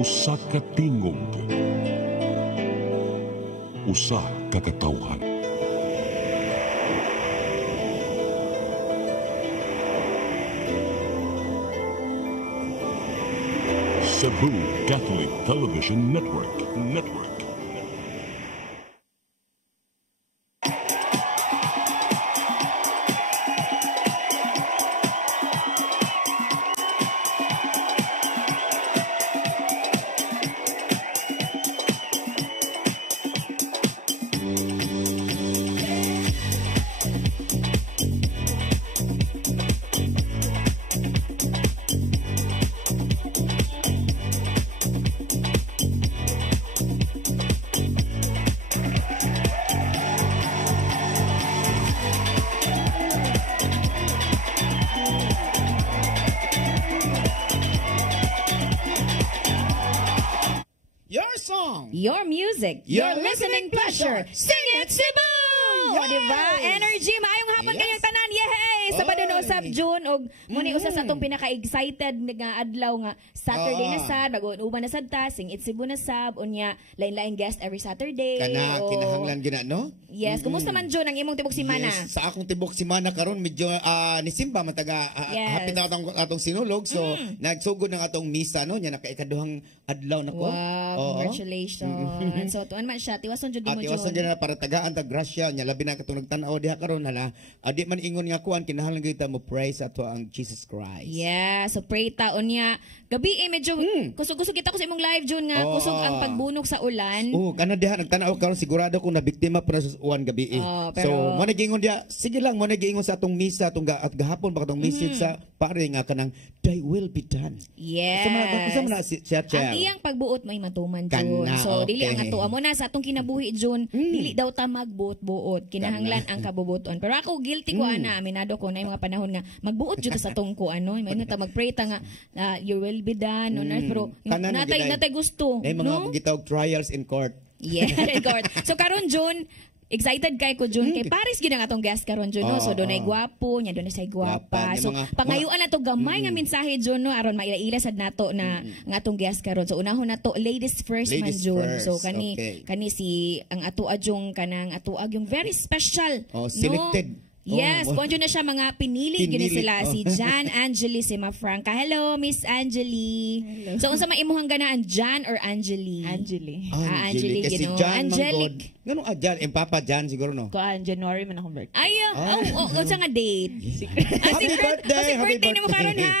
Usa ka tingog, usa ka katawhan. Cebu Catholic Television Network. Your music, your listening pleasure. Sing it, Cebu! Yes! Diba? Energy, maayong hapon kayong tanan. Yay! Sabado na usab June og muni usa sa atong pinaka-excited nga adlaw nga Saturday na sad, bago-uban na sad ta, Sing It Cebu na sab, unya lain-lain guest every Saturday. Kana kinahanglan gina no? Yes, kumusta man June ang imong tibok simana? Yes, sa akong tibok simana karon medyo nisimba man taga hapit na atong sinulog so nagsugod ng atong misa no nya nakaikaduhang adlaw na ko. Wow, congratulations. So tuan man siya tiwason jud mo June. Tiwason jud na para tagaan tag grasya nya labi na katong nagtan-aw diha karon hala. Adi man ingon nga kuan kinahanglan gyud ta mo praise ato ang Jesus Christ. Yeah, so pray ta unya. Gabi medyo kusog-kusog kita ko sa imong live June nga kusog ang pagbunog sa ulan. Kana diha nagtan-aw karon sigurado kung na biktima pa sa uwan gabi. So mo nagingon dia sige lang mo nagingon sa atong misa atong gahapon ba katong message sa pare nga kanang thy will be done. Yes. Ang iyang pagbuot may matuman June. So dili ang ato amo na sa atong kinabuhi June, dili daw ta magbuot-buot. Kinahanglan ang kabubuton. Pero ako guilty ko ana, aminado ko na yung mga panahon nga magbuot jud sa atong ko ano, may ta magpray ta nga your will be done on earth pero natay gusto. May mga gitawag trials in court. Yeah, in court. So karon June excited kay ko June kay Paris gyud ang atong guest karon June no. So dunay gwapo nya dunay say gwapa. So pangayuan nato gamay nga mensahe June no aron maila-ila sad nato na nga atong guest karon. So unahon nato ladies first man June. So kani si ang ato adyong kanang ato yung very special selected. No? Yes, kung na siya mga pinili gini sila si Jan Angeli Simafranca. Hello Miss Angeli. Hello. So unsa may imuhang ganaan Jan or Angeli? Angeli. Angeli kasi gino. Jan Angelic. Ganun Jan, Papa Jan siguro no. Kuan January man akong birthday. Ay, unsa nga date? Happy birthday. Happy birthday nimo karon ha.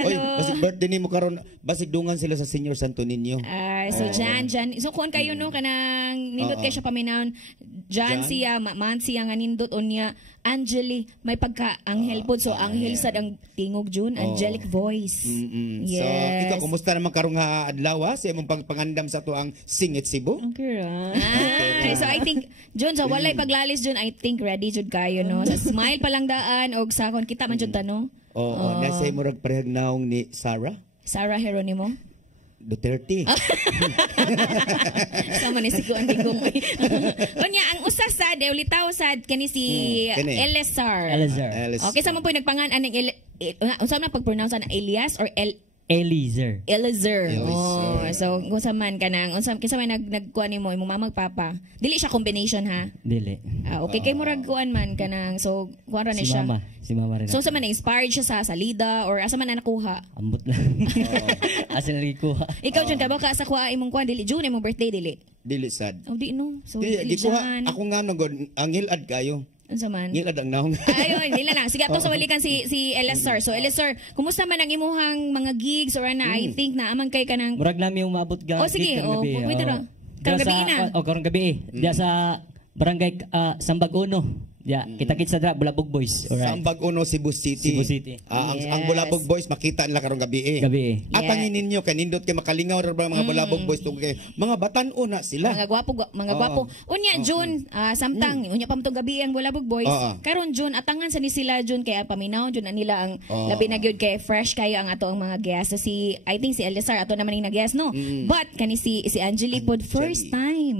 Hello. Basig birthday nimo karon, basig dungan sila sa Senior Santo Niño. So Jan, so kuan kayo no kanang nindot kay siya paminaon. Jan siya, man siya nga nindot unya. Angeli, may pagka-anghel po. So, anghel sad ang tingog June. Angelic voice. Yes. So, ikaw, kumusta naman karong adlaw sa imong pangandam sa to ang Sing It Cebu? Okay. So, I think, June, sa walay paglalis June, I think ready jud kayo, no? Sa smile pa lang daan, o sakon, kita man jud tanong. Oo, nasa imo parehag naong ni Sarah? Sarah Geronimo? Duterte. Sama ni si Kuan Bingong. Unya ang usa sad ulitaw sad kani si Elazar. Okay, sa mo po nagpangan aning unsa man pag-pronounce na Elias or Eliezer. So unsa man kanang unsa kinsa man nagkuan nimo imong mama papa. Dili siya combination ha. Dili. Okay kay murag kuan man kanang so kuan ra ni siya. Si mama rin. So sa man inspired siya sa salida or asa man na nakuha? Ambot lang. Asa na nakuha. Ikaw jud ka ba ka sa kuha imong kuan dili June imong birthday dili? Dili sad. Oh di no. So dili kuha ako nga nagod angilad kayo. Unsa man? Ngilad ang naong. Ayun, dili lang. Sige ato sa walikan si Elazar. So Elazar, kumusta man ang imuhang mga gigs or ana? I think na amang kay kanang murag nami yung maabot ga. Sige, pwede ra. Karong gabi na. Karong gabi. Diya sa barangay Sambag Uno. Yeah, kita-kit sa Bulabog Boys. Sambag Uno, Cebu City. Ang Bulabog Boys makita nila karong gabi. At ang ninyo kanindot kay makalingaw ra mga Bulabog Boys tungkol mga batan-o na sila. Mga gwapo. Unya June, samtang unya pa mo gabi ang Bulabog Boys. Karon June atangan sa ni sila June kay paminaw June nila ang labi na gyud kay fresh kayo ang ato ang mga guests. So I think si Elazar ato naman ning nag-guest no. But kani si Angeli pod first time.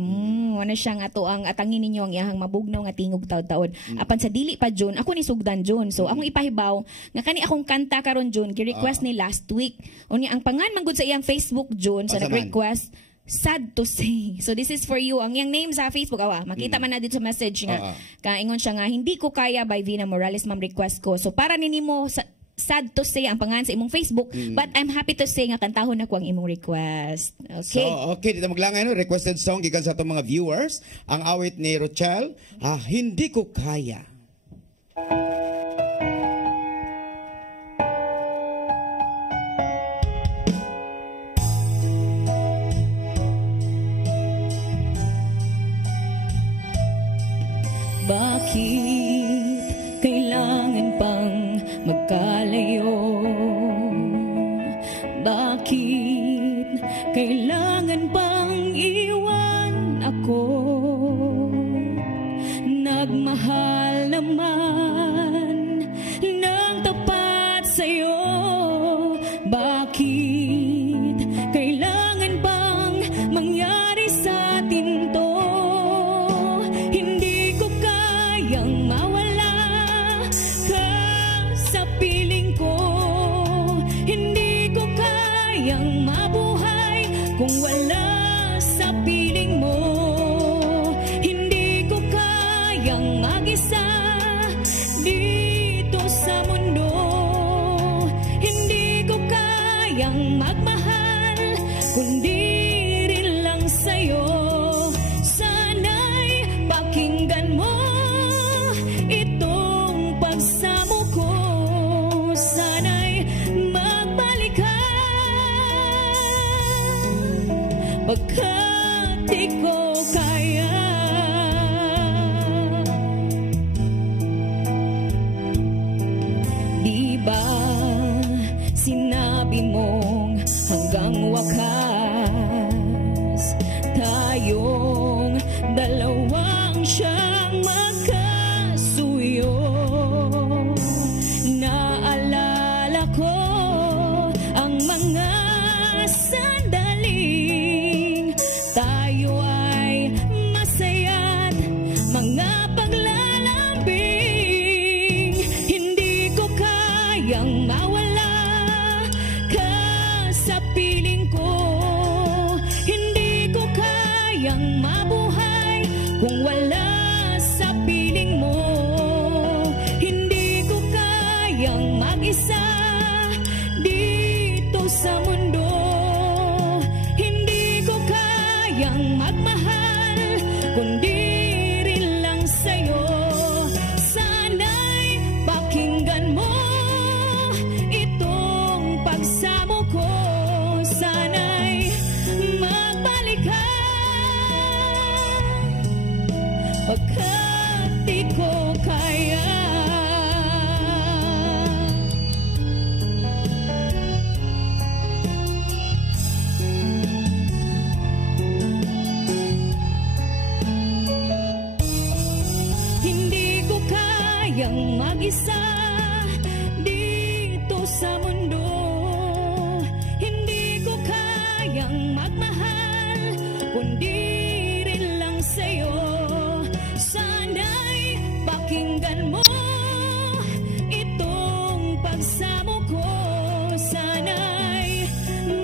ano siya nga to ang atangin ninyo ang iyahang mabugnaw nga tingog taud-taud. Apan sa dili pa June, ako ni sugdan June. So akong ipahibaw nga kani akong kanta karon June, gi-request ni last week. Unya ang pangan man gud sa iyang Facebook June sa nag-request sad to say. So this is for you. Ang yang name sa Facebook, makita man na dito sa message nga. Kaingon siya nga, hindi ko kaya by Vina Morales, ma'am, request ko. So para ninimo sad to say ang pangalan sa imong Facebook, but I'm happy to say nga kantahon ako ang imong request. Okay. So, okay, dito maglangay no, requested song gikan sa atong mga viewers. Ang awit ni Rochelle, hindi ko kaya. Bakit kailangan pang magkalayo? Bakit kailangan pang iwan ako? Nagmahal naman ng tapat sa'yo. Bakit kailangan pang mangyari sa atin to? Hindi ko kayang mawala ka sa piling ko. Hindi ko kayang mabuhay kung wala sa piling mo. Hindi ko kayang mag-isa dito sa mundo. Hindi ko kayang magmahal kundi rin lang sa'yo. Sana'y pakinggan mo itong pagsamo ko. Sana'y magbalik ka pagkat di ko kaya. Di ba sinabi mong hanggang wakas tayong dalawang siyang magkasuyo? Naalala ko ang mga sandaling tayo ay masaya't mga paglalambing. Hindi ko kayang mawala ka sa piling ko. Hindi ko kayang mabuhay kung wala sa piling mo. Hindi ko kayang mag-isa dito sa mundo. Hindi ko kayang magmahal kundi rin lang sa'yo. Sana'y pakinggan mo itong pagsamo ko. Sana'y magbalik ka pagkat di ko kaya. Hindi ko kayang mag-isa dito sa mundo. Hindi ko kayang magmahal kundi rin lang sa'yo. Sana'y pakinggan mo itong pagsamo ko. Sana'y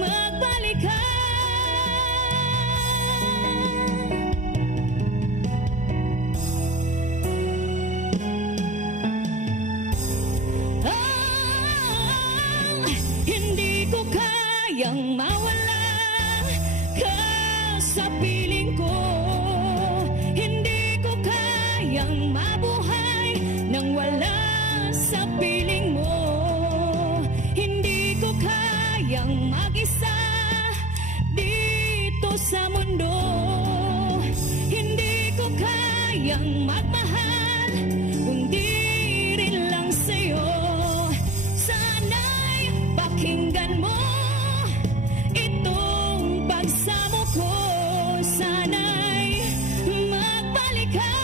magbalik ka hindi ko kayang mawala ka sa piling ko. Hindi ko kayang mabuhay nang wala sa piling mo. Hindi ko kayang mag-isa dito sa mundo. Hindi ko kayang magmahal kundi rin lang sa'yo. Sana'y pakinggan mo itong pagsamo ko. Sana'y magbalik ka.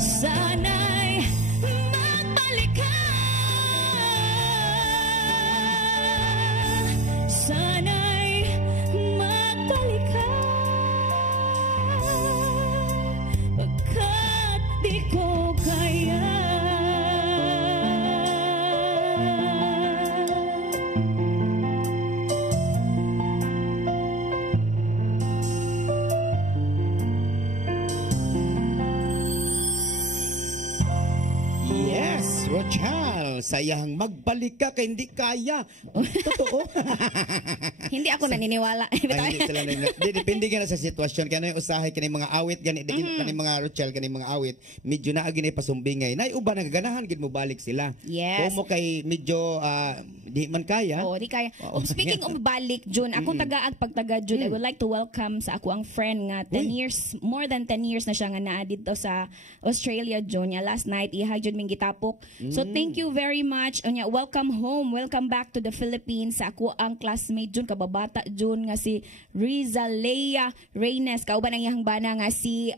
Sana'y magbalik ka. Sana'y magbalik sayang magbalik ka kay hindi kaya. Totoo. Hindi ako naniniwala. Ay, hindi sila depende ka na sa sitwasyon. Kaya na yung usahay, kaya mga awit, kaya mga Rochelle, kaya mga awit, medyo na agin ay pasumbingay. Na uba nagaganahan, gid mo balik sila. Yes. Kung mo kay medyo di man kaya. Oo, di kaya. Speaking of balik, June, ako pagtaga June, I would like to welcome sa ako ang friend nga 10 years, more than 10 years na siya nga naa dito sa Australia, June. Last night, iha June ming gitapok. So thank you very much. Onya, welcome home. Welcome back to the Philippines. Sa ako ang classmate June, kababata June nga si Rizalea Reynes. Kauban ang iyang bana nga si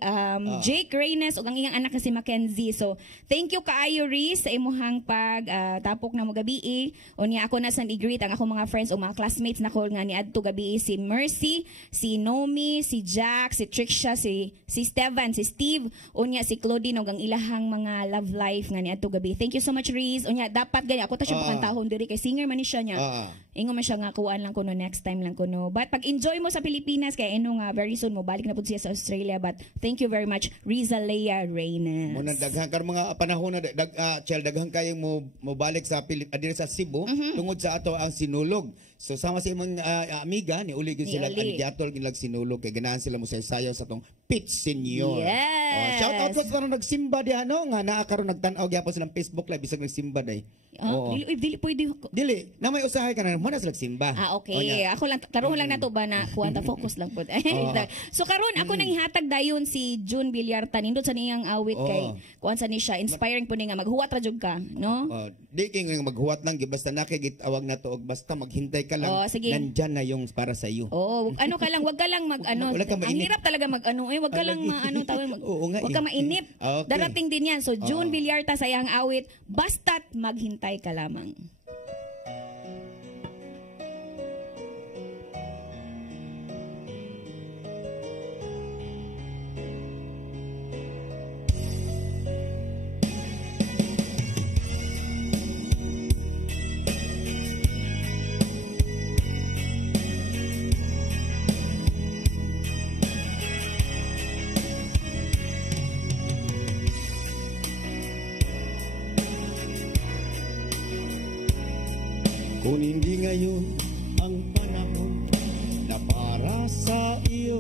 Jake Reynes ug ang iyang anak nga si Mackenzie. So thank you kaayo Riz sa imuhang pag tapok na mo gabi. Onya ako na sa i-greet ang ako mga friends o mga classmates na ko nga ni adto gabi si Mercy, si Nomi, si Jack, si Trixia, si Stevan, si Steve, unya si Claudine ug ang ilahang mga love life nga ni adto gabi. Thank you so much Riz. Unya dapat gani ako ta siya pakantahon diri kay singer man ni siya niya. Ingon man siya nga kuan lang kuno next time lang kuno. But pag enjoy mo sa Pilipinas kay ino nga very soon mo balik na pud siya sa Australia. But thank you very much Rizalea Reynes. Muna daghan kar mga panahon na daghan kayong mo balik sa diri sa Cebu tungod sa ato ang sinulog. So sama sa imong amiga ni uli gyud sila ang giatol gilag sinulog kay ganahan sila mo sayaw sa tong Pitch Senior. Yes. Shout out ko sa nagsimba di ano nga naa karon nagtan-aw gyapon silang Facebook live bisag nagsimba day. Dili pwede. Dili na may usahay ka na mo na sila simba. Okay. Ako lang klarohon lang nato ba na kuwanta focus lang pud. So karon ako nang ihatag dayon si June Villarta nindot sa niyang awit kay kuan sa ni siya inspiring pud ni nga maghuwat ra jud ka, no? Di kay maghuwat nang basta na kay gitawag na to og basta maghintay ka lang nandyan na yung para sa iyo. Ano ka lang, wag ka lang mag-ano. Ang hirap talaga mag-ano. Wag ka lang wag ka mainip. Okay. Darating din yan. So, June Villarta sa iyang awit, basta't maghintay ka lamang. Kung hindi ngayon ang panahon na para sa iyo,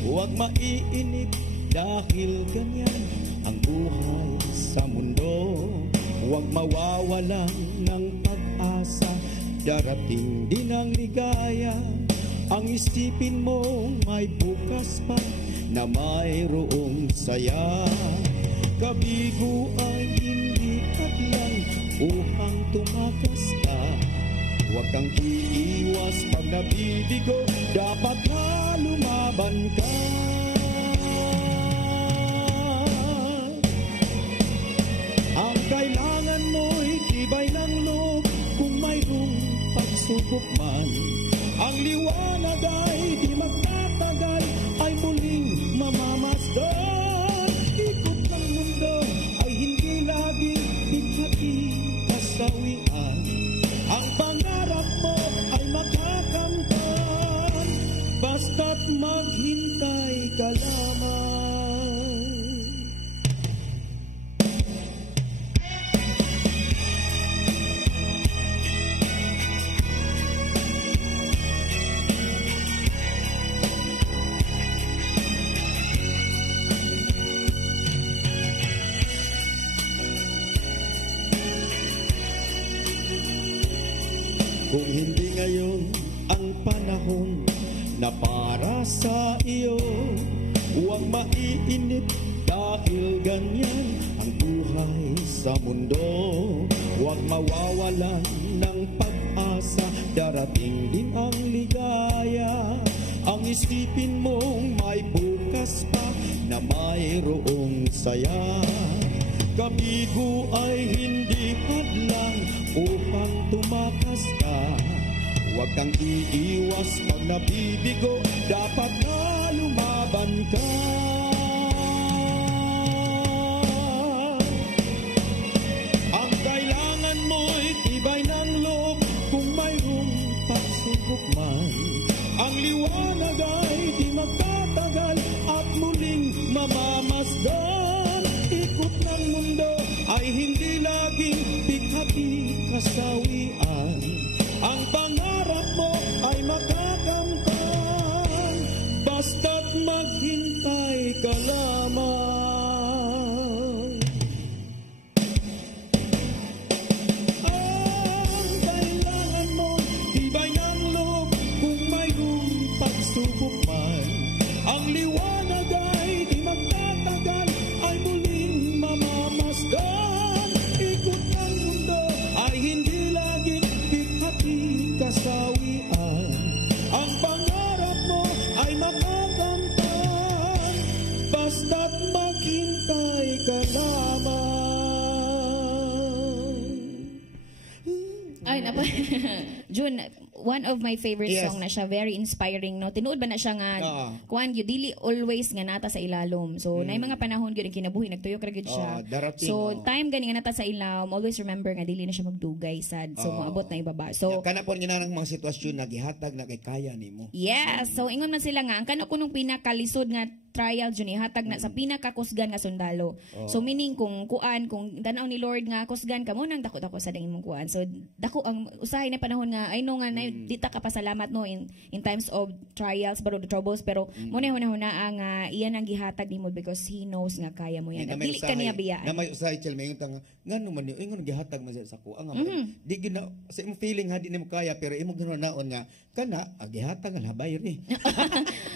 huwag maiinip dahil ganyan ang buhay sa mundo. Huwag mawawalan ng pag-asa, darating din ang ligaya. Ang isipin mo may bukas pa na mayroong saya. Kabigo ay hindi hadlang upang tumakas ka. Huwag kang iiwas pag nabibigo, dapat na lumaban ka. Ang kailangan mo'y tibay ng loob kung mayroong pagsubok man. Ang liwanag ay di magtatagal, ay muling mamamasdan. Ikot ng mundo ay hindi laging bighati kasawian. Ang pangarap mo ay makakamtan, basta't maghintay ka lamang. Kung hindi ngayon ang panahon na para sa iyo, huwag maiinip dahil ganyan ang buhay sa mundo. Huwag mawawalan ng pag-asa, darating din ang ligaya. Ang isipin mong may bukas pa na mayroong saya. Kabigo ay hindi hadlang upang tumakas ka. Huwag kang iiwas pag nabibigo, dapat na lumaban ka. Ang kailangan mo'y tibay ng loob kung mayroong pagsubok man. Ang liwanag ay di magtatagal at muling mamamasdan. Ikot ng mundo ay hindi laging bighati kasawian. Ang pangarap mo ay makakamtan, basta't maghintay ka lamang. Ang kailangan mo, tibay ng loob kung mayroong pagsubok man. Ang liwanag ay di magtatagal, ay muling mamamasdan. Ikot ng mundo ay hindi laging bigati kasawian. Ang pangarap mo ay makakamtan, basta't maghintay ka lamang. Ay, napa. June, one of my favorite song na siya, very inspiring, no? Tinuod ba na siya nga, kuan gyud dili always nga nata sa ilalom. So, na mga panahon gyud kinabuhi nagtuyo ra gyud siya. So, time gani nga nata sa ilalom, always remember nga dili na siya magdugay sad. So, moabot na ibaba. So, kana po ginanang mga sitwasyon na gihatag na kay kaya nimo. Yes. So, ingon man sila nga ang kana kunong pinakalisod nga trial jud hatag na sa pinakakusgan nga sundalo. So meaning kung tanaw ni Lord nga kusgan ka mo nang dako-dako sa dang imong kuan. So dako ang usahay na panahon nga I know nga na dita ka pasalamat no in times of trials but the troubles, pero mo na huna ang iyan ang gihatag nimo because he knows nga kaya mo yan. Dili ka niya biyaan. Na may usahay chel may ngano man ni ingon gihatag man sa ko ang di gina sa imong feeling ha di nimo kaya pero imong ginaon nga kana gihatag ang habay ni.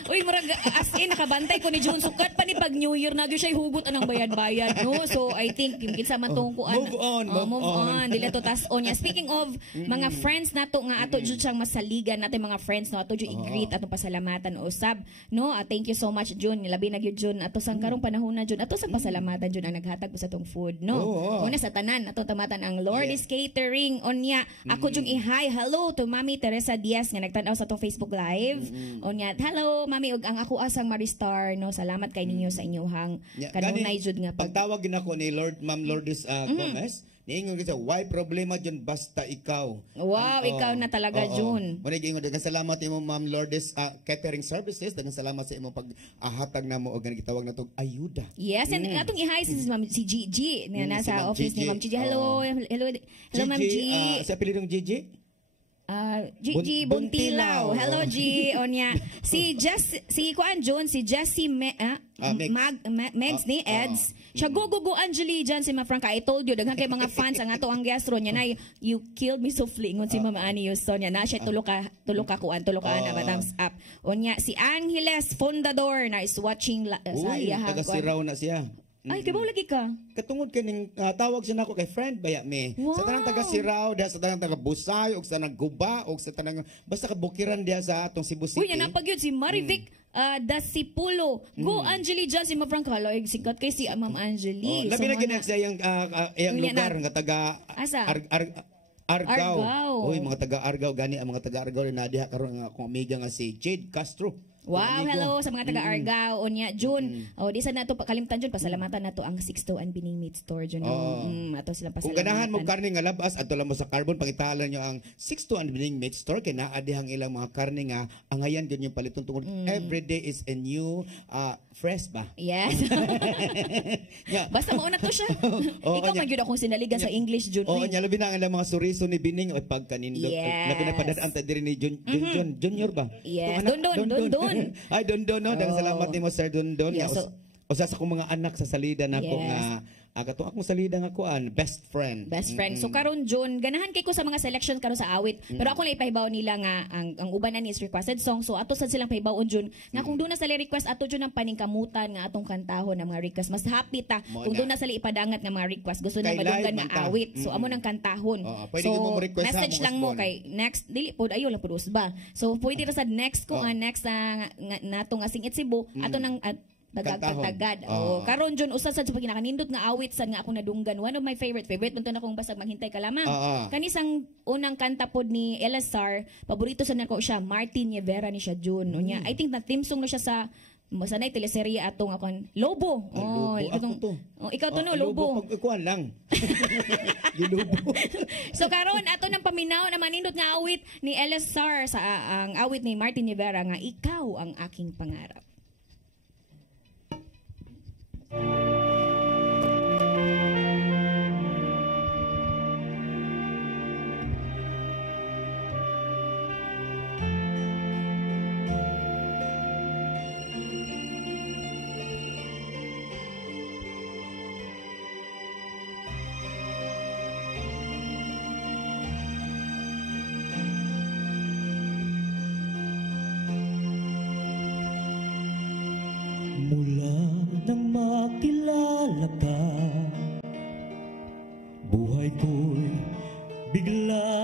Uy murag as in nakabantay ko ni June sukat pa ni pag New Year na gyud siya hugot anang bayad-bayad no. So I think kinsa man tong kuan. Move on. Dili to tas-on niya. Speaking of mga friends nato nga ato jud siyang masaligan natin mga friends no ato jud i-greet atong pasalamatan usab no. Thank you so much June. Labi na gyud June ato sang karong panahon na June ato sa pasalamatan June ang naghatag sa tong food no. Una sa tanan ato tamatan ang Lord is Catering onya. Ako jung i-hi hello to Mami Teresa Diaz nga nagtan-aw sa tong Facebook live. Onya hello Mami ug ang ako asang Maristar no. Salamat kay ninyo sa inyong kanunay jud nga pagtawag ginako ni Lord Ma'am Lourdes Gomez. Niingon kita, why problema dyan basta ikaw? Wow, ikaw na talaga, June. Muna giingon, dagang salamat mo Ma'am Lourdes Catering Services, dagang salamat sa imong pag-ahatag na mo o ganang gitawag na itong ayuda. Yes, and atong i-hi si Gigi na nasa office ni Ma'am Gigi. Hello, Ma'am Gigi. Sa apelidong Gigi? Gigi Buntilaw. Hello G. Onya. Si Kuan June, si Jessie Megs ni Eds. Siya go Angeli dyan si Ma Franca. I told you daghan kay mga fans ang ato ang gastro niya na you killed me softly ingon si Mama Ani Houston niya na siya tulok ka na thumbs up. Onya si Angeles Fundador na is watching sa iyahang. Taga Siraw na siya. Ay, kabaw lagi ka. Katungod kaning tawag siya nako kay friend baya me. Wow. Sa tanang taga Siraw, sa tanang taga Busay, og sa Guba, og sa tanang basta kabukiran dia sa atong Cebu City. Uy, napagyud si Marivic Dasipulo. Go Angeli dyan si Ma Franca. Loy, sikat kay si Ma'am Angeli. Labi na ginak siya yung lugar nga taga Argao. Uy, mga taga Argao gani ang mga taga Argao na diha karon nga akong amiga nga si Jade Castro. Wow, hello sa mga taga Argao onya June. Di sa nato kalimtan June pasalamatan nato ang 621 Bining Meat Store June. Ato silang pasalamatan. Kung ganahan mo karne nga labas adto lang mo sa Carbon pangitalan nyo ang 621 Bining Meat Store kay naa dihang ilang mga karne nga angayan gyud yung paliton tungod every day is a new fresh ba? Yes. Basta mauna to siya. Ikaw man gyud akong sinaligan sa English June. Nya labi na ang mga suriso ni Bining o pagkanindot. Labi na padadaan ta diri ni Junior ba? Yes. Don. Ay, Dondon, no? Dagang salamat ni mo, Sir Dondon. Yeah, usa sa akong mga anak sa salida na ako nga katong akong salida nga kuan best friend. So karon June ganahan kay ko sa mga selection karon sa awit. Pero ako lang ipahibaw nila nga ang uban na ni is requested song. So ato sad silang pahibawon June nga kung doon na sila request ato June ang paningkamutan nga atong kantahon ang mga request. Mas happy ta kung doon na sila ipadangat nga mga request. Gusto na madunggan nga awit. So amo nang kantahon. So message lang mo kay next dili pod ayo lang pod usba. So pwede ra sad next ko next nato nga Singit Cebu ato nang tagad. Karon June usa sad sa paginakanindot nga awit sad nga ako nadunggan. One of my favorite man to na kung basag maghintay ka lamang. Kanisang unang kanta pod ni Elazar, paborito sa nako siya Martin Rivera ni siya June. Unya I think na theme song na siya sa sanay teleserye atong akon Lobo. Ikaw to no Lobo. Pagkuan lang. Gilobo. So karon ato nang paminaw na manindot nga awit ni Elazar sa ang awit ni Martin Rivera nga Ikaw ang Aking Pangarap.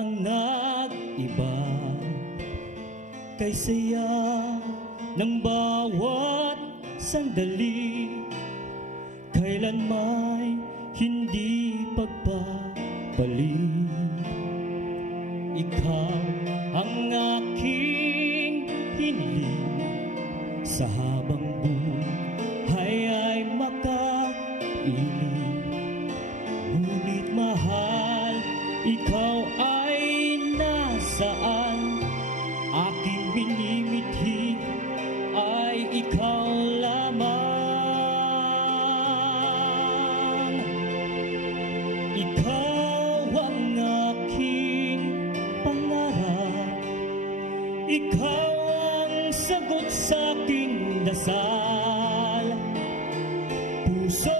ang nag-iba kay saya ng bawat sandali, kailan may hindi pagpapalik. Ikaw ang aking hiniling, sa habang buhay ay makapiling. Ngunit mahal, ikaw ay nasaan? Aking minimithi ay ikaw lamang. Ikaw ang aking pangarap, ikaw ang sagot sa aking dasal. Puso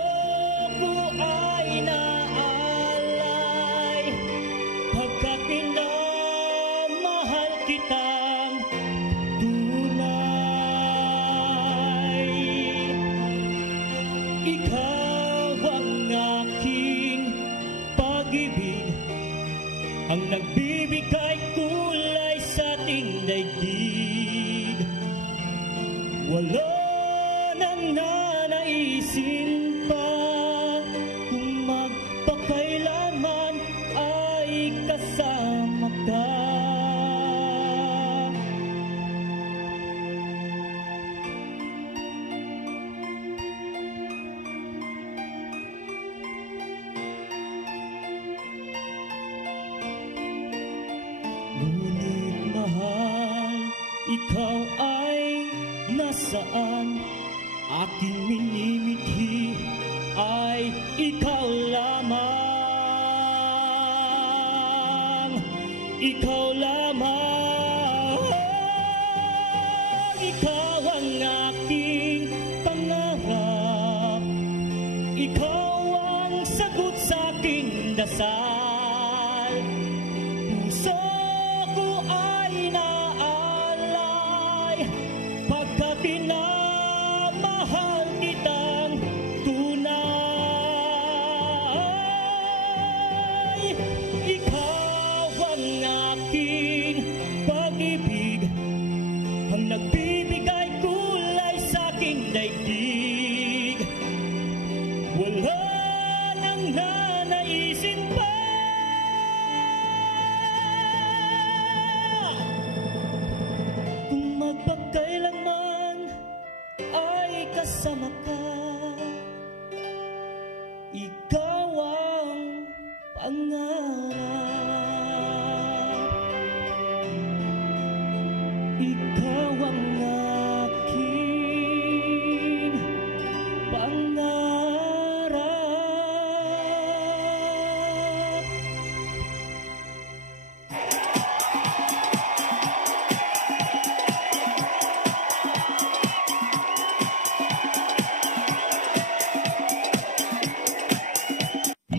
ko ay naalay, pagkat minamahal kitang tunay. Ikaw ang aking pag-ibig, ang nagbibigay kulay sa ating daigdig. Wala nang nanaisin pa kung magpakailanman ay kasama ka. Ngunit mahal, ikaw ay nasaan? Aking minimithi ay ikaw lamang. Ikaw lamang. Ikaw ang aking pangarap, ikaw ang sagot sa aking dasal. Puso ko ay naalay, pagkat minamahal kitang tunay. Ikaw ang aking pag-ibig, ang nagbibigay kulay sa aking daigdig. Wala nang nanaisin pa kung magpakailanman ay kasama ka. Ikaw ang pangarap, ikaw ang aking pangarap.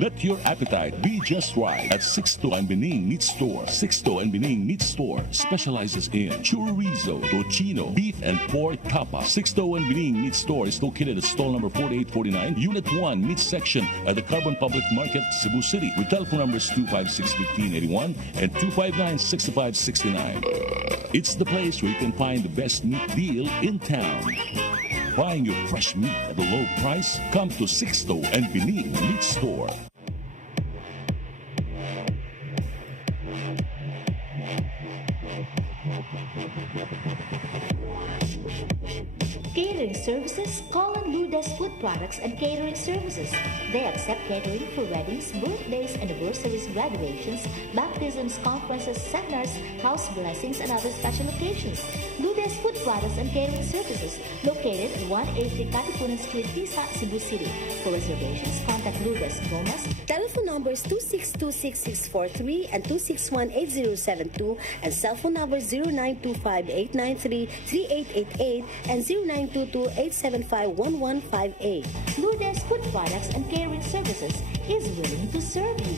Let your appetite be just right at Sixto and Bening Meat Store. Sixto and Bening Meat Store specializes in chorizo, tocino, beef, and pork tapa. Sixto and Bening Meat Store is located at stall number 4849, Unit 1, Meat Section at the Carbon Public Market, Cebu City. With telephone numbers 256-1581 and 259-6569. It's the place where you can find the best meat deal in town. Buying your fresh meat at a low price? Come to Sixto and Bening Meat Store. Catering services, call on Lourdes Food Products and Catering Services. They accept catering for weddings, birthdays, anniversaries, graduations, baptisms, conferences, seminars, house blessings, and other special occasions. Lourdes Food Products and Catering Services, located at 183 Katipunan Street, Tisa, Cebu City. For reservations, contact Lourdes Gomez. Telephone numbers 2626643 and 2618072 and cell phone number 0925-893-3888 and 0922-875-1158. Lourdes Food Products and Catering Services is willing to serve you.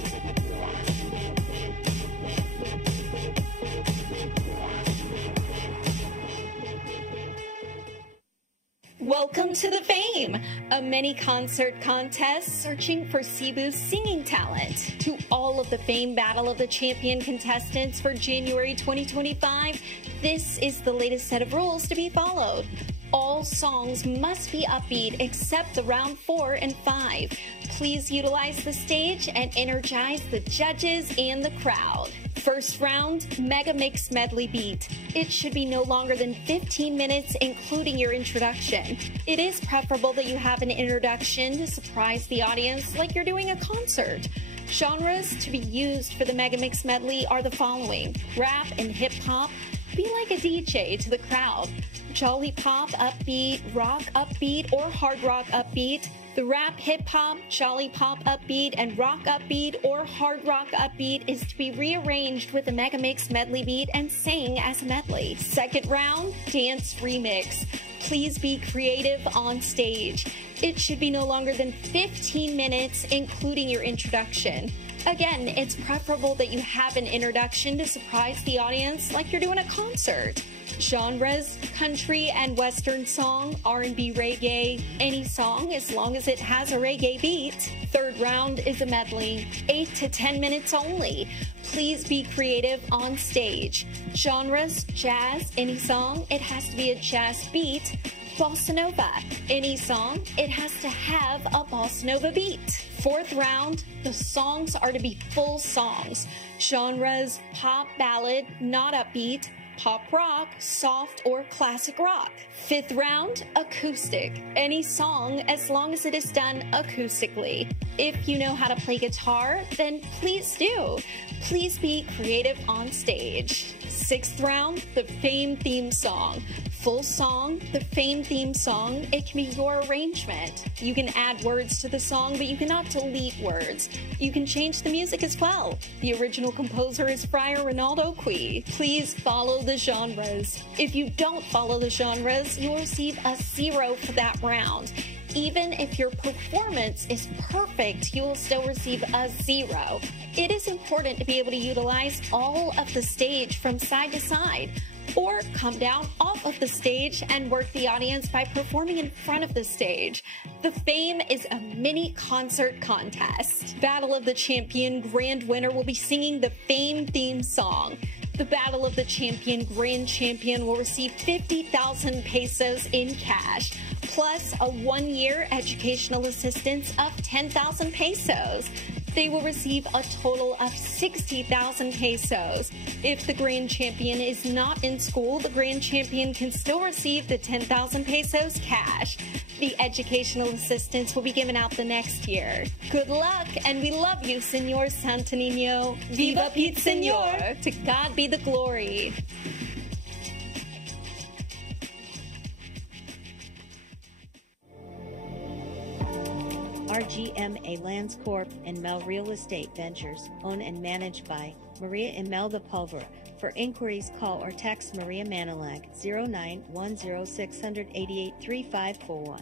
Welcome to the Fame, a mini concert contest searching for Cebu's singing talent. To all of the Fame Battle of the Champion contestants for January 2025, this is the latest set of rules to be followed. All songs must be upbeat except the round 4 and 5. Please utilize the stage and energize the judges and the crowd. First round, Mega Mix Medley Beat. It should be no longer than 15 minutes, including your introduction. It is preferable that you have an introduction to surprise the audience like you're doing a concert. Genres to be used for the Mega Mix Medley are the following: rap and hip-hop. Be like a DJ to the crowd. Jolly pop upbeat, rock upbeat, or hard rock upbeat. The rap, hip-hop, jolly pop upbeat, and rock upbeat or hard rock upbeat is to be rearranged with a Mega Mix Medley beat and sang as a medley. Second round, dance remix. Please be creative on stage. It should be no longer than 15 minutes, including your introduction. Again, it's preferable that you have an introduction to surprise the audience like you're doing a concert. Genres: country and western song, R&B, reggae, any song as long as it has a reggae beat. Third round is a medley, 8 to 10 minutes only. Please be creative on stage. Genres: jazz, any song, it has to be a jazz beat. Bossa Nova, any song, it has to have a Bossa Nova beat. Fourth round, the songs are to be full songs. Genres: pop, ballad, not upbeat, pop rock, soft or classic rock. Fifth round, acoustic. Any song as long as it is done acoustically. If you know how to play guitar, then please do. Please be creative on stage. Sixth round, the Fame theme song. Full song, the Fame theme song, it can be your arrangement. You can add words to the song, but you cannot delete words. You can change the music as well. The original composer is Friar Ronaldo Qui. Please follow the genres. If you don't follow the genres, you'll receive a 0 for that round. Even if your performance is perfect, you will still receive a 0. It is important to be able to utilize all of the stage from side to side, or come down off of the stage and work the audience by performing in front of the stage. The Fame is a mini concert contest. Battle of the Champion grand winner will be singing the Fame theme song. The Battle of the Champion grand champion will receive 50,000 pesos in cash, plus a 1-year educational assistance of 10,000 pesos. They will receive a total of 60,000 pesos. If the grand champion is not in school, the grand champion can still receive the 10,000 pesos cash. The educational assistance will be given out the next year. Good luck, and we love you, Senor Santo Niño. Viva Pete Senor! To God be the glory. RGMA Lands Corp and Mel Real Estate Ventures, owned and managed by Maria Imelda Pulver. For inquiries, call or text Maria Manilag 0910-688-3541.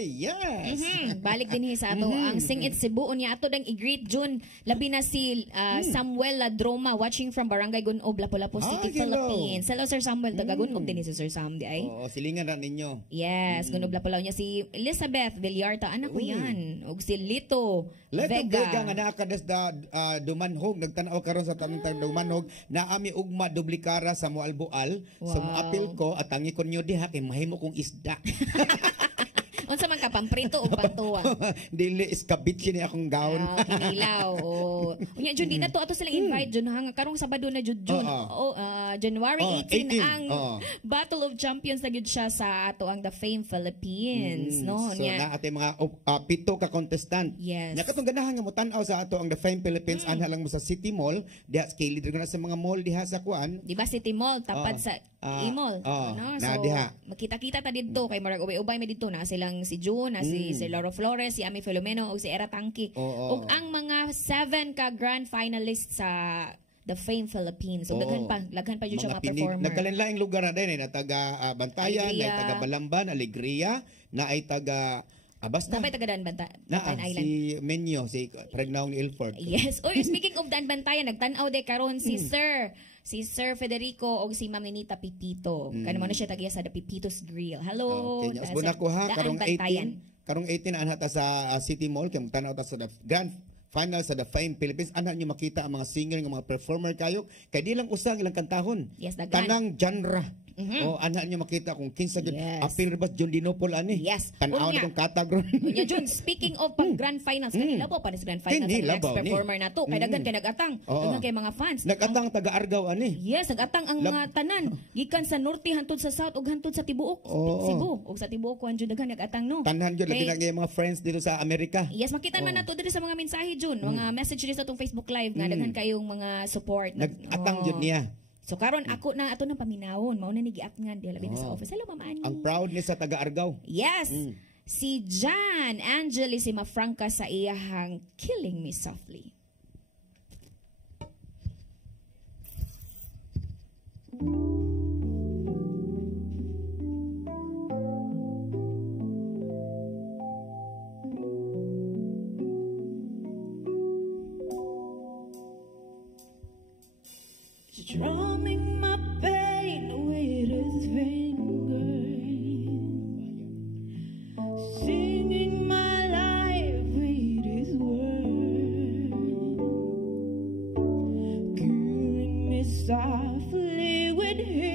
Yes. Balik din sa ato ang Sing It Cebu unya ato dang i-greet June labi na si Samuel Ladroma watching from Barangay Gunob, Lapu-Lapu City, Philippines. Hello Sir Samuel, taga Gunob din si Sir Sam di ay. Oo, silingan na ninyo. Yes, Gunob Lapu-Lapu niya si Elizabeth Villarta, anak ko yan. Ug si Lito Vega nga nakakadas da dumanhog nagtanaw karon sa tanong time dumanhog na ami ugma dublikara sa Moalboal. Sa moapil ko at tangi ko nyo diha kay mahimo kong isda. Unsa man ka pamprito o pantuwa? Dili iskabit ni akong gown. Kinilaw. Unya June di na to ato silang invite June hang karong Sabado na June. January 18 ang Battle of Champions na gyud siya sa ato ang The Fame Philippines, no? So na ate mga 7 ka contestant. Yes. Nya katong ganahan nga mo tan-aw sa ato ang The Fame Philippines anha lang mo sa City Mall, diha kay leader na sa mga mall diha sa kuan. Di ba City Mall tapad sa E-Mall, no? So makita-kita ta didto kay marag ubay-ubay mi didto na silang si June, si Lauro Flores, si Ami Filomeno o si Era Tangki. Ug ang mga 7 ka grand finalists sa The Fame Philippines. So daghan pa jud siya mga performer. Nagkalinlaing lugar na din na taga Bantayan, na taga Balamban, Alegria, na ay taga Basta. Napay taga Daanbantayan Island. Si Menyo, si Pregnaong Ilford. Yes. Or speaking of Daanbantayan, nagtanaw de karon si Sir Federico o si Ma'am Ninita Pipito. Kano man na siya tagiya sa The Pipito's Grill. Hello. Okay, usbon ko ha karong 18 anha ta sa City Mall kay tanaw ta sa the Grand Final sa The Fame Philippines. Anha nyo makita ang mga singer ng mga performer kayo kay di lang usang ilang kantahon. Yes, tanang genre. O anha nyo makita kung kinsa gyud apil rebas John Dinopol ani. Yes. Tanaw na tong katagron. Unya John, speaking of pag Grand Finals kanila po para sa Grand Finals ang next performer na to. Kay daghan kay nagatang, daghan kay mga fans. Nagatang taga-Argao ani. Yes, nagatang ang mga tanan gikan sa norte hantod sa south ug hantod sa tibuok. Cebu ug sa tibuok kuan jud daghan nagatang no. Tanan jud labi lang mga friends dito sa Amerika. Yes, makita man nato diri sa mga mensahe John, mga message diri sa atong Facebook Live nga daghan kayong mga support. Nagatang jud niya. So karon ako na ato nang paminawon, mao na ni giatngan di labi na sa office. Hello Ma'am Annie. Ang proud ni sa taga-Argao. Yes. Si Jan Angelisima Franca sa iyahang Killing Me Softly. Strumming my pain with his fingers, singing my life with his words, killing me softly with his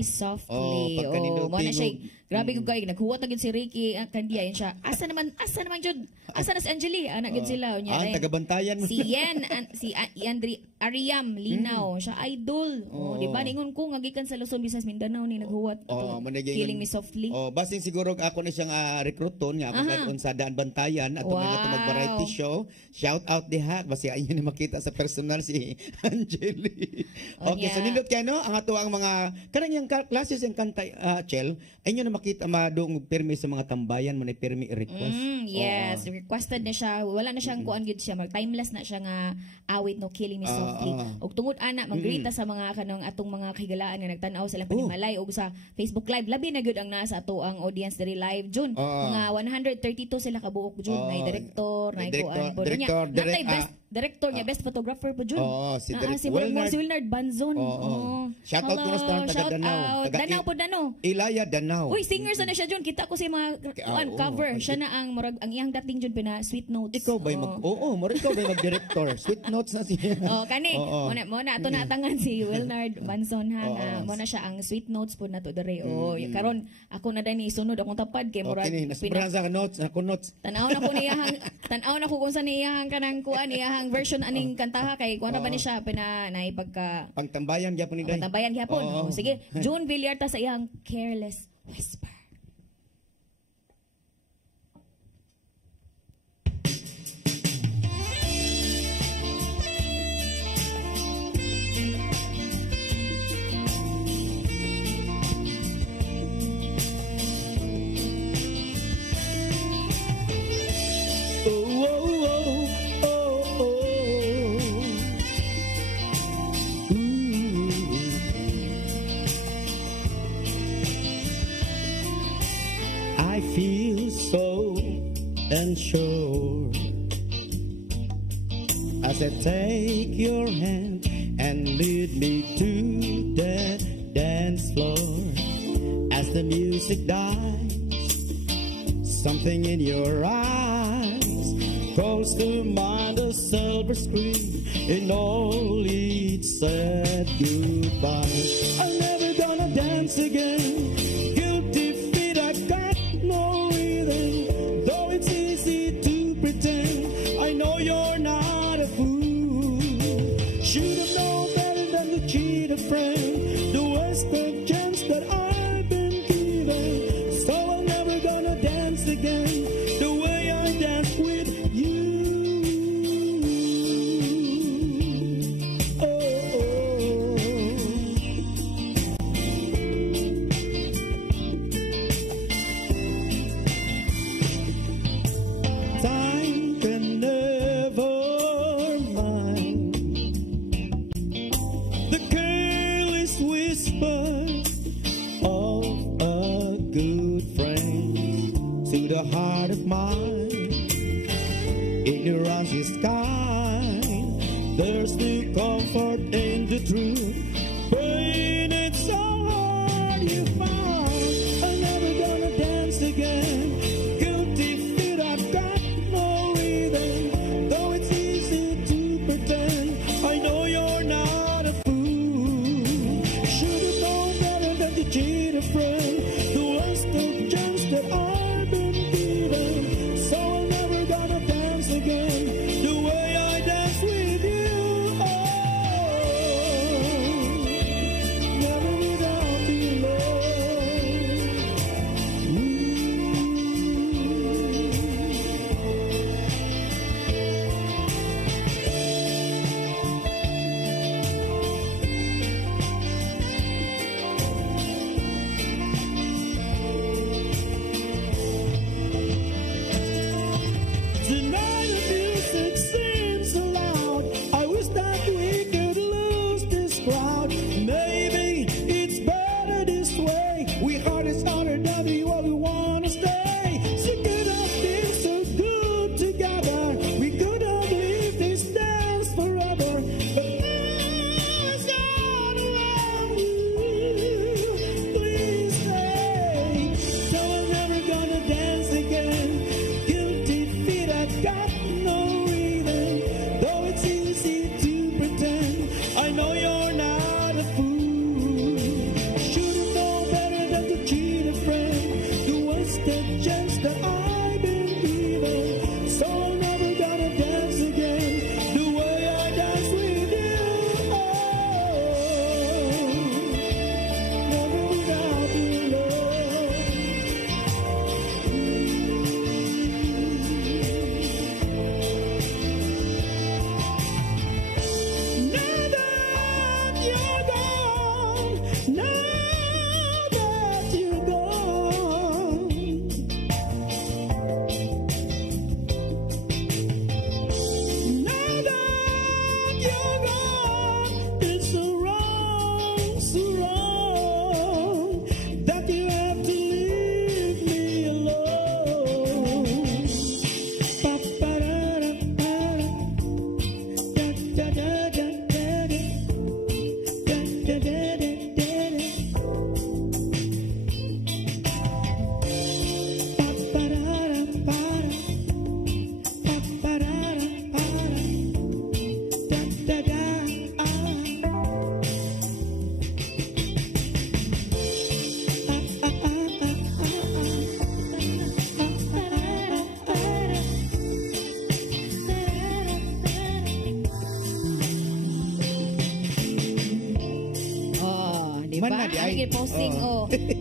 Me Softly. Mo na siya. Grabe ko guys, naghuwat na gid si Ricky Candia yun siya. Asa naman jud? Asa na si Angeli? Anak gid sila unya. Tagabantayan mo. Si Yen, si Andri Ariam Linaw, siya idol. Di ba ningon ko nga gikan sa Luzon, Visayas, Mindanao ni naghuwat. Killing Me Softly. Basing siguro ako ni siyang rekruton nga ako sa Daan Bantayan at nga mag-variety show. Shout out diha basi ayon ni makita sa personal si Angeli. Okay, so nindot kay ang ato ang mga kanang yang classes ang kanta Chel, ayun na makita madung permi sa mga tambayan mo ni permi request. Yes, requested na siya. Wala na siyang kuan gid siya, mag timeless na siya nga awit no Killing Me Softly. Og tungod ana magrita sa mga kanang atong mga kahigalaan nga nagtan-aw sila panimalay og sa Facebook Live. Labi na gyud ang nasa ato ang audience diri live June. Mga 132 sila kabuok June. May director, may kuan po niya. Natay director niya, best photographer po June. Si Wilnard Banzon. Shout out ko sa taga Danau. Danau po Danau. Ilaya Danau. Uy, singer sa na siya June. Kita ko si mga cover. Siya na ang murag ang iyang dating June pina Sweet Notes. Ikaw ba ikaw ba mag-director? Sweet Notes na siya. Kani. Muna ato natangan si Wilnard Banzon ha. Muna siya ang Sweet Notes po nato dere. Karon ako na dani sunod akong tapad kay murag pinasa notes, ako notes. Tanaw na ko kung sa niyahang kanang kuan iyahang version aning kantaha kay kuan ba ni siya pina naipagka pangtambayan gyapon ni day. Pangtambayan gyapon. Sige, June Villarta sa iyang Careless Whisper. I feel so unsure as I take your hand and lead me to the dance floor. As the music dies, something in your eyes calls to mind a silver screen and all it said goodbye. I'm never gonna dance again. Guilty feet, I got no rhythm. Though it's easy to pretend, I know you're not a fool. Should have known better than to cheat a friend. The wasted chance that I've been given. So I'm never gonna dance again the way I danced with you. Time can never mind the careless whisper of a good friend to the heart of mine. Ignorance is kind. There's no comfort in the truth. Pain, it's so hard you find. I'm never gonna dance again. Guilty feet, I've got no rhythm. Though it's easy to pretend, I know you're not a fool. Should have known better than to cheat a friend. The wasted chance that I've been given. So I'm never gonna dance again the way I dance with you. Oh. Human na di ay. Posting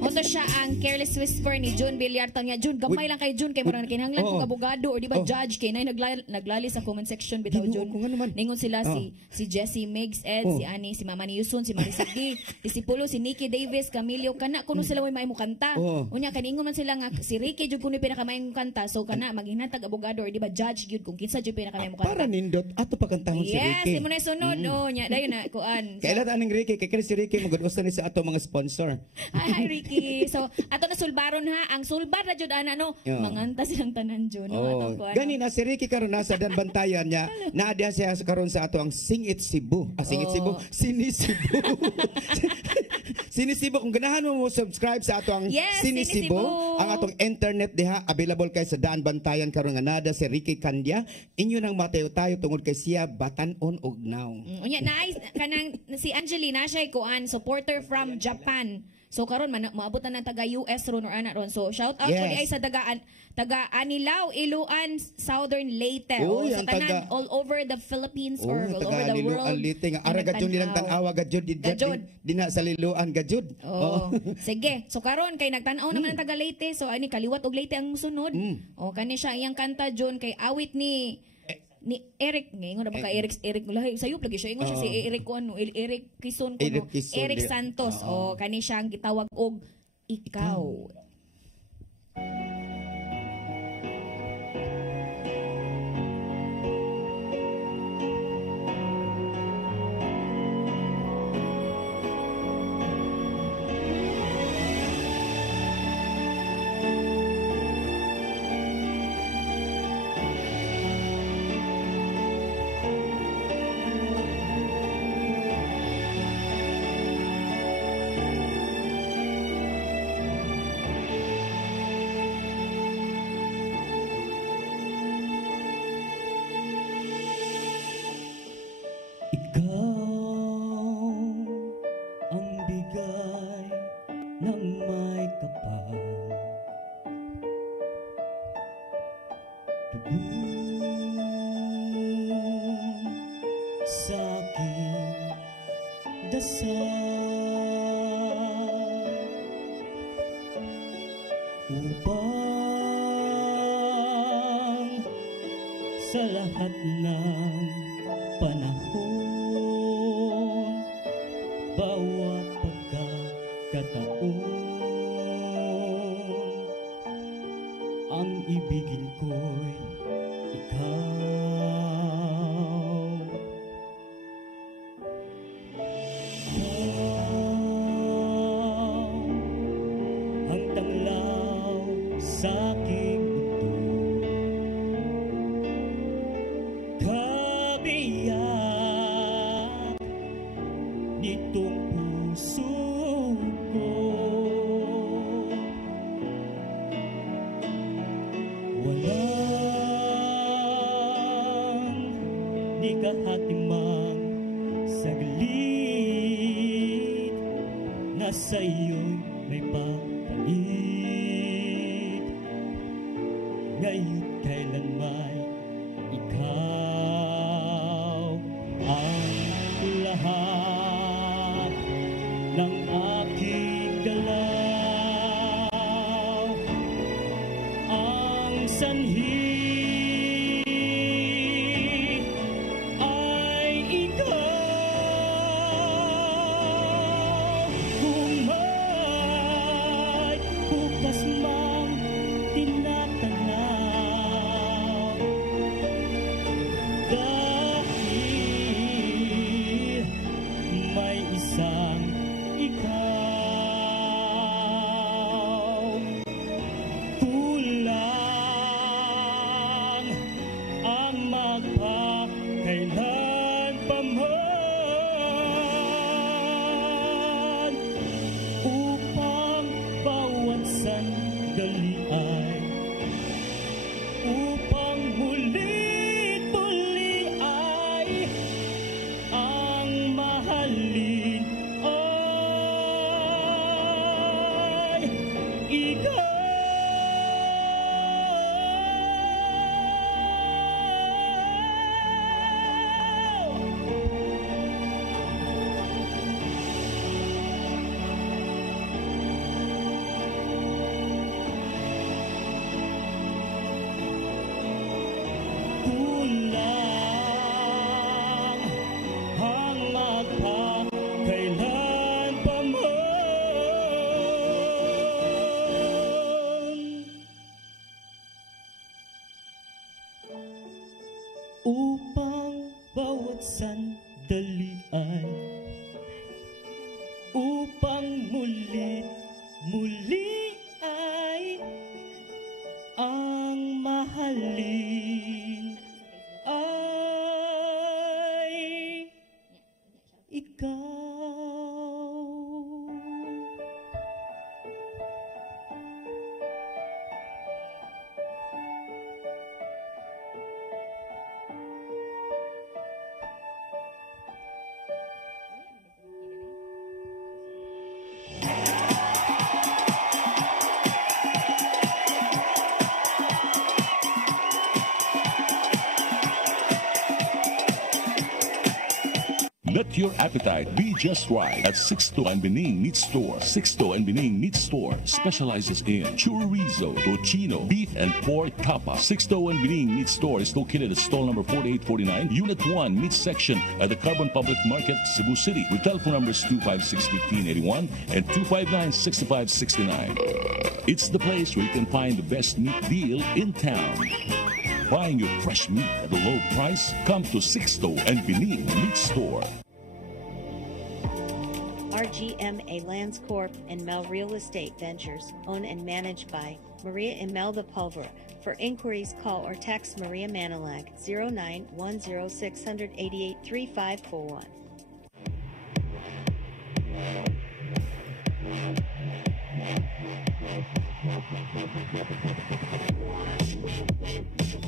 Moto siya ang Careless Whisper ni June Villartan niya. June, gamay lang kay June kay murang kinahanglan kong abogado or di ba judge kay nay naglali sa comment section bitaw June. Ningon sila si Jessie Megs Ed, si Ani, si Mama ni Yuson, si Marisagi, si Pulo, si Nikki Davis, Camilio kana kuno sila way maayong kanta. Unya kaningon man sila nga si Ricky jud kuno pinakamayong kanta. So kana maghinatag abogado or di ba judge gyud kung kinsa jud pinakamayong kanta. Para nindot ato pakantahon si Ricky. Yes, imo na sunod nya dayon na kuan. Kailan aning Ricky kay si Ricky magudustan ni sa ato mga sponsor. Hi Ricky. So ato na sulbaron ha, ang sulbar na jud ana manganta silang tanan jud Gani na si Ricky karon nasa Danbantayan niya. Naadiya siya karon sa ato ang Sing It Cebu. Sing It Cebu, Sini Cebu. Sini Cebu kung ganahan mo subscribe sa ato ang Sini Cebu, ang atong internet diha available kay sa Danbantayan karon nga nada si Ricky Candia. Inyo nang matayo tayo tungod kay siya batan-on og now. Unya naay kanang si Angelina siya kuan supporter from Japan. So karon maabot na ng taga US ron or ana ron. So shout out ko ay sa taga Anilao, Iloan, Southern Leyte. So tanan all over the Philippines or all over the world. Leyte nga ara gadyon nilang tan-awa gadyon dina sa Liloan gadyon. Sige. So karon kay nagtan-aw naman ang taga Leyte. So ani kaliwat og Leyte ang sunod. Kani siya iyang kanta John kay awit ni Eric ngayon na baka Eric lahi sayo lagi siya ingon siya si Eric ko Eric Quezon ko Eric Santos kani siya ang gitawag og Ikaw. Sa lahat ng panahon, bawat pagkakataon, ang ibigin ko'y ikaw. Ang tanglaw sa aking kahatimang saglit na sa'yo'y may papalit. Ngayon kailanman ikaw ang lahat ng aking galaw, ang sanhi sandali ay upang muli ay ang mahalin ay ikaw. Let your appetite be just right at Sixto and Bening Meat Store. Sixto and Bening Meat Store specializes in chorizo, tocino, beef, and pork tapa. Sixto and Bening Meat Store is located at stall number 4849, Unit 1, Meat Section at the Carbon Public Market, Cebu City. With telephone numbers 256-1581 and 259-6569. It's the place where you can find the best meat deal in town. Buying your fresh meat at a low price? Come to Sixto and Bening Meat Store. RGMA Lands Corp and Mel Real Estate Ventures, owned and managed by Maria Imelda Pulver. For inquiries, call or text Maria Manilag 0910-688-3541.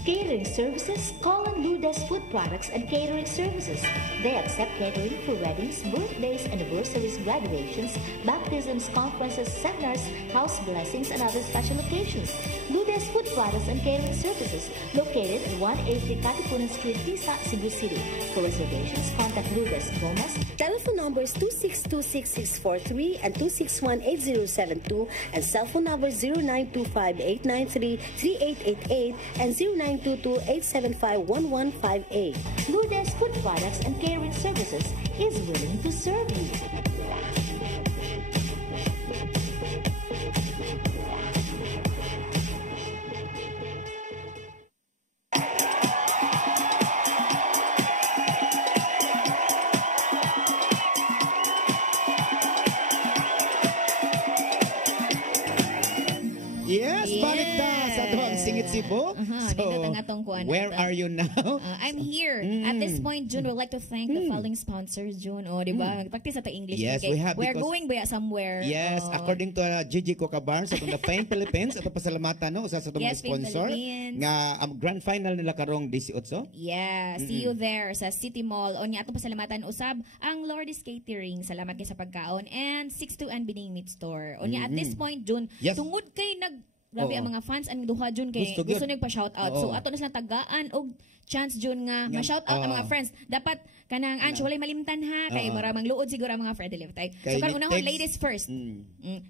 Catering services, call on Blue Desk Food Products and Catering Services. They accept catering for weddings, birthdays, anniversaries, graduations, baptisms, conferences, seminars, house blessings, and other special occasions. Blue Desk Food Products and Catering Services, located at 183 Katipunan Street, Tisa, Cebu City. For reservations, contact Blue Desk Gomez. Telephone numbers 2626643 and 2618072 and cell phone number 0925-893-3888 and 0922-875-1158. Blue Desk Food Products and Catering Services is willing to serve you. Yes, balik na sa tuwang Singit Cebu. Where are you now? I'm here. At this point, June, we'd like to thank the following sponsors, June. O, di ba? Practice sa English. Yes, okay. we have. We're going by somewhere. Yes, according to Gigi Cocabarn sa the Fame Philippines, ito pasalamatan, no? Usa sa itong sponsor. Nga, ang grand final nila karong 18. Yeah, see you there sa City Mall. O niya, itong pasalamatan usab ang Lourdes Catering. Salamat kayo sa pagkaon. And 62 and Bening Meat Store. O niya, at this point, June, tungod kay grabe ang mga fans ang duha June kay gusto nag pa-shout out. So ato na sila tagaan og chance June nga ma-shout out ang mga friends. Dapat kanang Ange walay malimtan ha kay maramang luod siguro ang mga friend live tay. So karon unahon ladies first.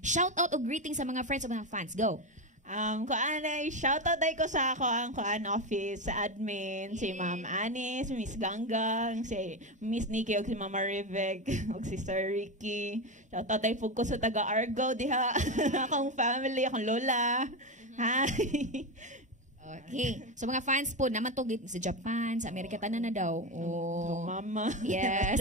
Shout out og greetings sa mga friends o mga fans. Go. Kuan ay shoutout ay ko sa ako ang kuan office sa admin si Ma'am Anis, Miss Ganggang, si Miss Nikki ug si Mama Rivek ug si Sir Ricky. Shoutout ay pug ko sa taga Argo diha akong family, akong lola. Hi. Okay. So mga fans po naman to sa Japan, sa Amerika tanan na daw. Oh, mama. Yes.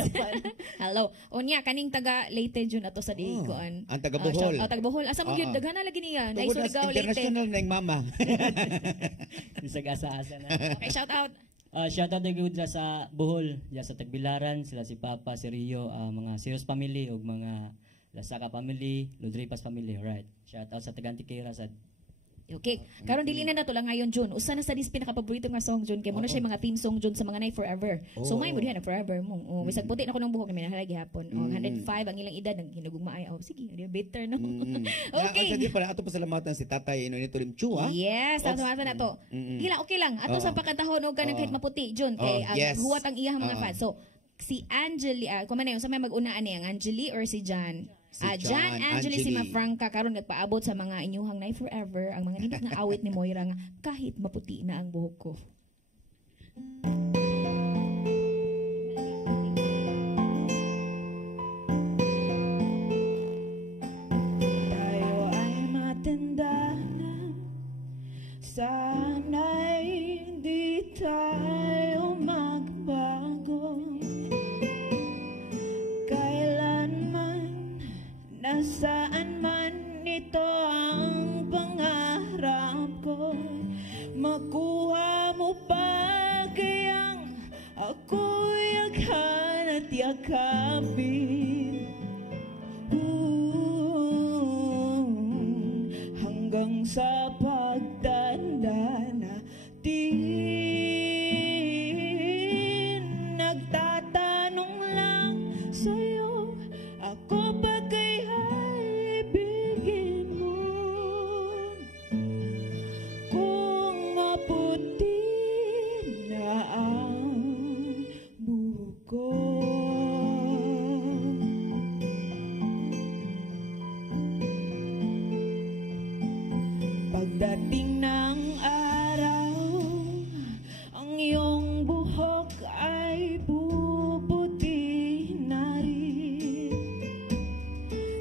Hello. Unya kaning taga Leyte June ato sa diikuan. Ang taga Bohol. Taga Bohol. Asa mo gyud daghan na lagi niya. Naisurigaw Leyte. International na yung mama. Sa asa-asa na. Okay, shout out. Shout out gyud sa Bohol, sa Tagbilaran, sila si Papa, si Rio, mga Sirius family ug mga Lasaka family, Ludripas family, right. Shout out sa taga Antiquera sa Okay. Karon dili na nato lang ngayon June. Usa na sa dis pinakapaborito nga song June kay mo na siya mga theme song June sa mga Night Forever. So may mo diha na forever mo. Oh, bisag puti na ko ng buhok na minahalagi hapon. 105 ang ilang edad nang hinugugma ay. Oh, sige, better no. Okay. Kasi pala ato pasalamatan si Tatay Nonito Rimchua. Yes, pasalamatan nato. Hila okay lang. Ato sa pakantahon og kanang kahit maputi June kay huwat ang iyang mga fans. So si Angeli, kuman na yun, sa may mag-unaan niya, ang Angeli or si John? John, Angeli, si Mafranca, karon nagpaabot sa mga inyuhang Night Forever, ang mga nindot na awit ni Moira nga, kahit maputi na ang buhok ko. Tayo ay matanda na, sana'y di tayo magbago. yakapin hanggang sa pagtanda natin. Nagtatanong lang sa'yo, ako ba kaya'y ibigin mo? Kung maputi na ang buhok ko. Pagdating ng araw, ang iyong buhok ay puputi na rin.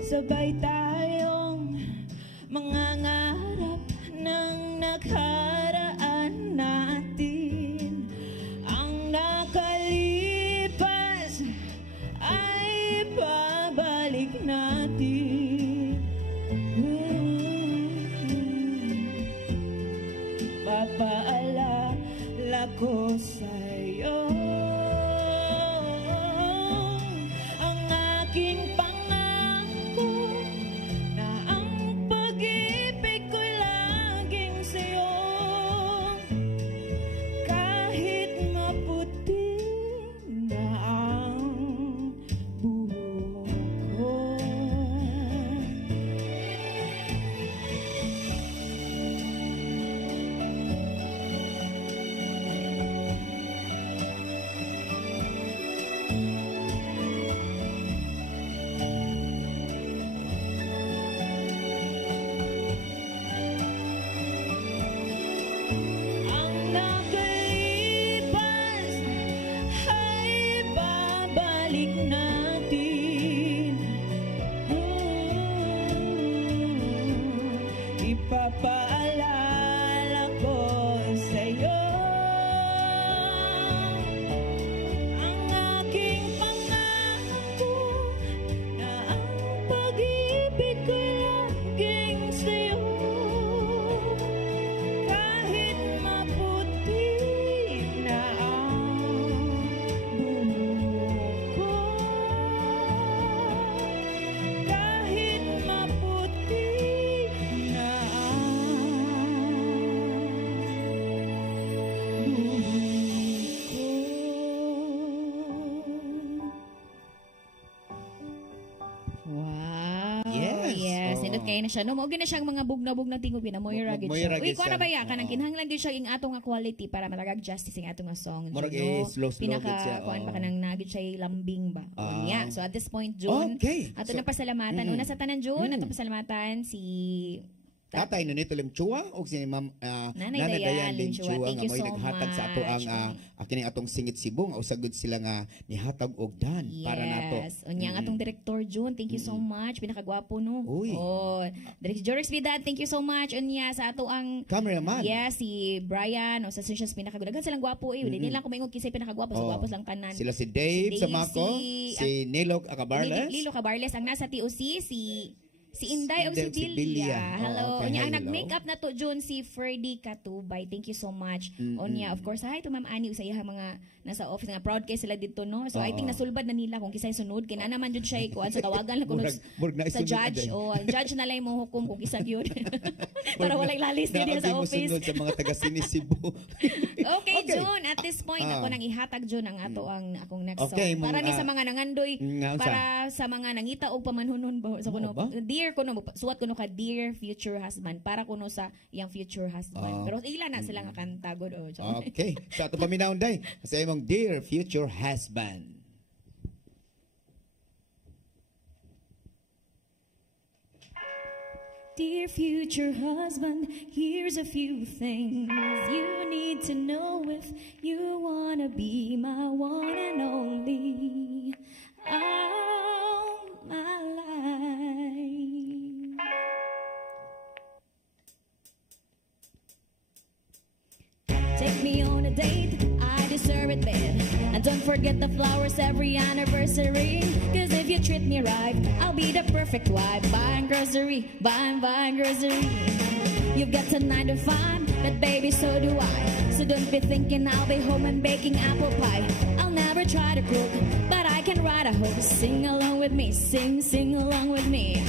Sabay tayong mangangarap ng nakaraan natin. Ang nakalipas ay babalik natin. Papaalala ko sa'yo ang aking pangako na ang pag-ibig ko laging sa'yo. Kahit maputi na ang buhok ko. Ang nakalipas ay babalik natin. Ipapaalala ko sa'yo ang aking pangako na ang pag-ibig ko laging sa'yo. Kahit maputi na ang buhok ko, kahit maputi na ang Wow. Yes. Nindot kayo na siya. No, maugin na siyang mga bugna-bugna tingo pinamoy ragid siya. Uy, kuha na ba ya? Kanang kinahanglan din siya yung atong nga quality para malagag justice yung atong nga song. Murag slow Pinaka, siya. kuhaan pa kanang nagid siya lambing ba? Yeah. So at this point, June, Okay. ato na pasalamatan. Una sa tanan, June, ato pasalamatan si Tatay Nonito Limchua o si Ma'am Nanay Dayan Limchua. nga Thank you mo'y so naghatag sa ato ang kining atong singit Cebu nga usagod sila nga nihatag og dan para nato. Yes. Unya ang atong director June, thank you so much. Pinakagwapo no. Uy. Oh, Director Jorix Vidal, thank you so much. Unya sa ato ang Cameraman. yes, si Brian o sa sessions pinakagulagan silang gwapo eh. Hindi lang kumaingon kisay pinakagwapo, so gwapo lang tanan. Sila si Dave Samako, si Nilo Acabarles. Lilo Cabarles ang nasa TOC, si Inday og si Inday, si Bilia. Bilia. Hello. Okay, Unya ang hello. nag-makeup na to June si Ferdy Katubay. Thank you so much. Unya of course hi to Ma'am Ani usay mga nasa office nga proud kay sila dito no. So I think nasulbad na nila kung kisay sunod kay na naman jud siya kuan sa tawagan lang kuno sa judge. O judge na lang mo hukom kung kisa gyud. Para walay lalis dito sa office. Sa mga taga Sini Cebu. Okay, June, at this point ako nang ihatag June ang ato ang akong next song. Okay, Para ni sa mga nangandoy, unsa? para sa mga nangita og pamanhunon ba sa kuno. Dear kuno suwat kuno ka dear future husband para kuno sa iyang future husband. Pero ila na sila nga kanta god o. Okay. Sa ato paminaw day sa imong dear future husband. Dear future husband, here's a few things you need to know if you wanna be my one and only all my life. Take me on a date, I deserve it, babe. And don't forget the flowers every anniversary. Cause if you treat me right, I'll be the perfect wife. Buying grocery, buying grocery. You've got a 9 to 5, but baby, so do I. So don't be thinking I'll be home and baking apple pie. I'll never try to cook, but I can I hope you sing along with me. Sing along with me.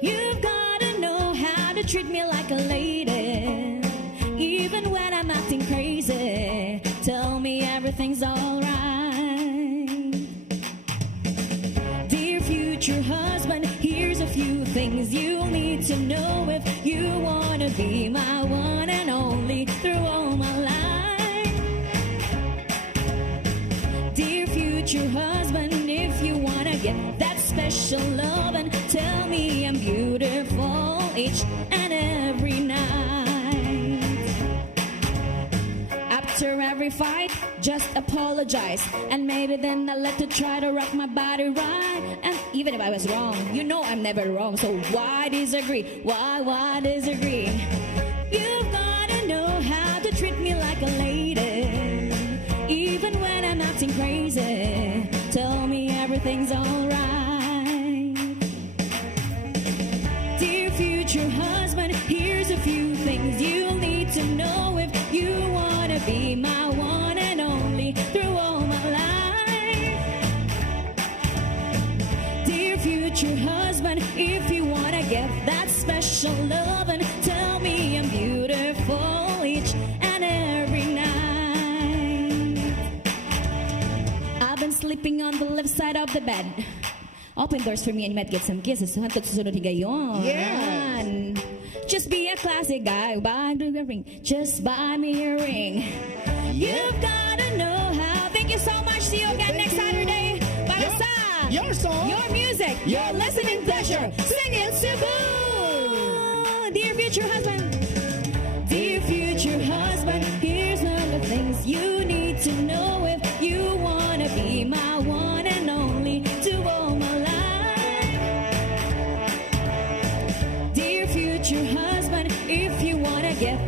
You've gotta know how to treat me like a lady, even when I'm acting crazy. Tell me everything's alright. Dear future husband, here's a few things you'll need to know if you wanna be my one and only through all my life. Dear future husband, if you wanna get that special love, and tell me I'm beautiful each and every night. After every fight, just apologize, and maybe then I'll let you try to rock my body right. And even if I was wrong, you know I'm never wrong, so why disagree? Why disagree? You've gotta know how to treat me like a lady, even when I'm acting crazy. Tell me everything's alright. Dear future husband, here's a few things you'll need to know if you wanna be my one and only through all my life. Dear future husband, if you wanna get that special love, and tell me I'm beautiful each and every night. I've been sleeping on the left side of the bed. Open doors for me and you might get some kisses. Hantod susunod higayon. Yes. Just be a classic guy. Buy me a ring. Just buy me a ring. You've gotta know how. Thank you so much. See you again next Saturday. Para sa your song, your music, your listening pleasure. Sing it, Cebu. Dear future husband. Dear future husband, here's all the things you need to know if you wanna be my one and only to all my life. Dear future husband, if you wanna get